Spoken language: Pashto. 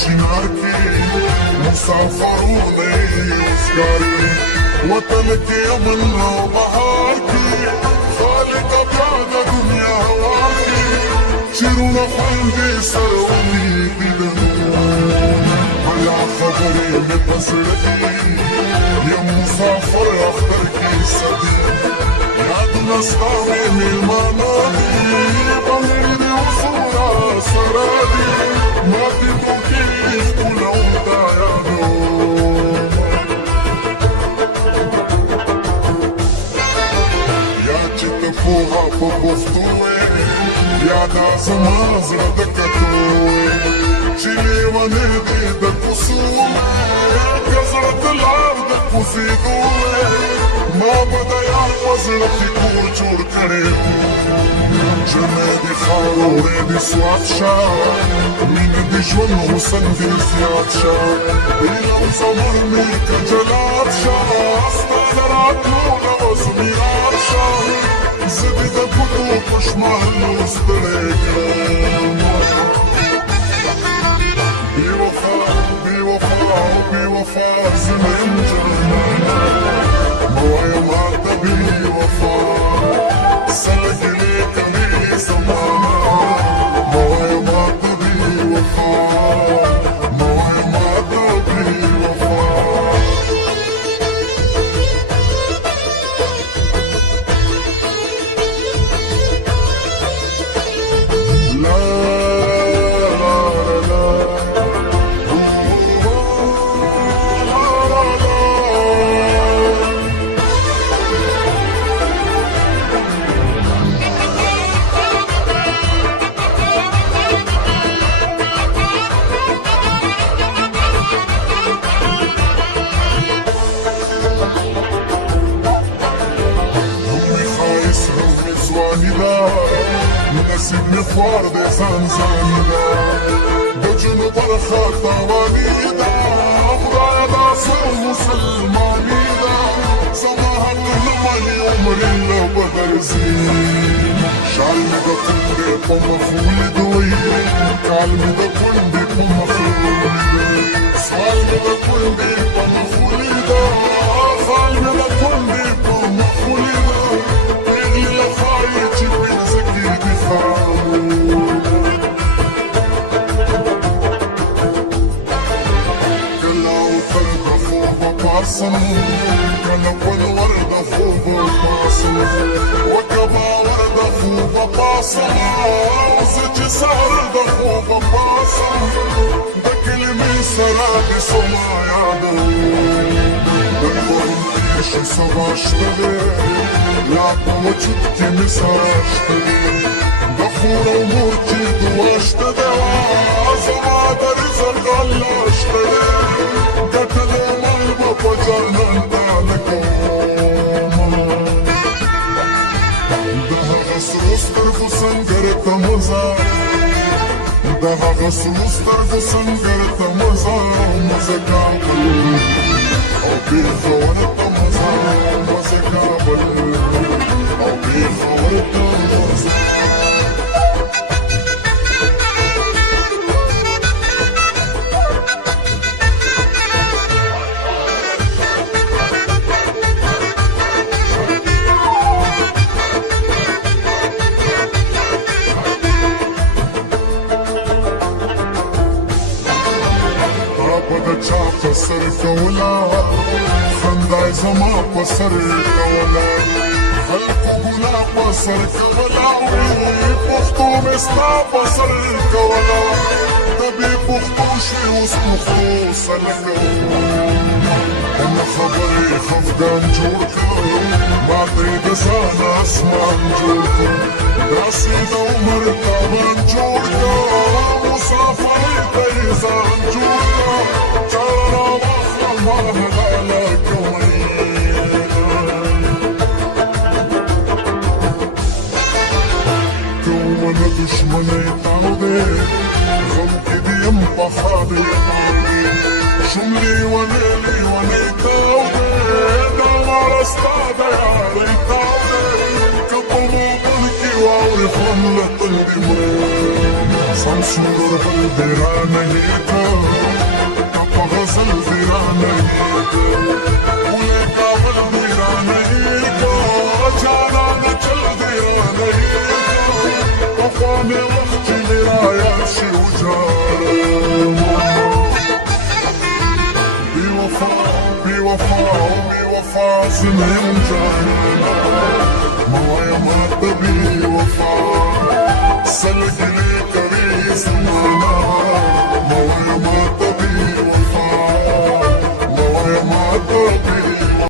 चिनार के मुसाफरों ने उसकार के वतन के अमन और बहार के खालिक प्यादा दुनिया हवा के चिरुना फंदे सर उम्मीद भला खबरें में पसरती ये मुसाफर अख्तर की सदी याद नस्ता में मेहमाना दी बंगड़ी उसूरा सरादी माती तो की पुलौता यादो या चित फोहा पगुफ्तुए यादा समाज रदकतुए चिले वने दे दकुसूमे गजरत लार दकुसीदुए माँ बदया वजरत कूर चूर करे जमे दी खारोरे दी स्वादशा मीन दी जवन हुसन दी सियादशा इलम समर में कजलादशा अस्तादरात लूना वजमीरादशा زدي دا فتو قشمال وستريك بوفا بوفا بوفا زمن جرمانا موعي مات بوفا سلك ليك لي زمانا موعي مات بوفا موعي مات بوفا نسيبني خوار دي زنزانيدا بجنوب الخطا وليدا أفضل داسر مسلمانيدا صباح النمالي عمري اللي بدر زين شعلمي دا كندي بمفولي دوي كعلمي دا كندي بمفولي صالمي دا كندي بمفولي دا خالمي دا كندي بمفولي دا رجلي لخايتي بنزكي كلو الوردة فوق باصم وكبا وردة فوق باصم وزج سردة فوق باصم ده كلمة سرادي سما يادو دنبر ميشي سباشتغي لا بوجودتي مساشتغي دفور ومورتي دواشتغي وعظمة درزر غلاشتغي قتلوا مالبا فجرنا دها غسل سترګو سنگر ته مزه مزه کابل او بېخور ته مزه مزه کابل او بېخور ته مزه سر کولا خندای زما په سر کولا خلکو ګنا په سر کولا پښتو مستا په سر کولا کبي پښتو شي اوس پښتو سر کولا انا خبري خفقان جوړ کړ ماته د ځان اسمان جوړ کړ داسې د عمر تاوان جوړ کړ مسافر ته ځان جوړ کړ دشمنی تاوده غم کی دیم پخاده شملی ونی تاوده دامار استا دا یاری تاوده کپو مو بلکی واوری हम लतंगी में संसूर बल तेरा नहीं था कप गजल तेरा नहीं उले का बल मेरा नहीं था जाना न चल तेरा नहीं था वफा में वक्त मेरा याश उजाड़ बेवफा बेवफा बेवफा जिंदगी जाना माया मत बेवफा सलगिले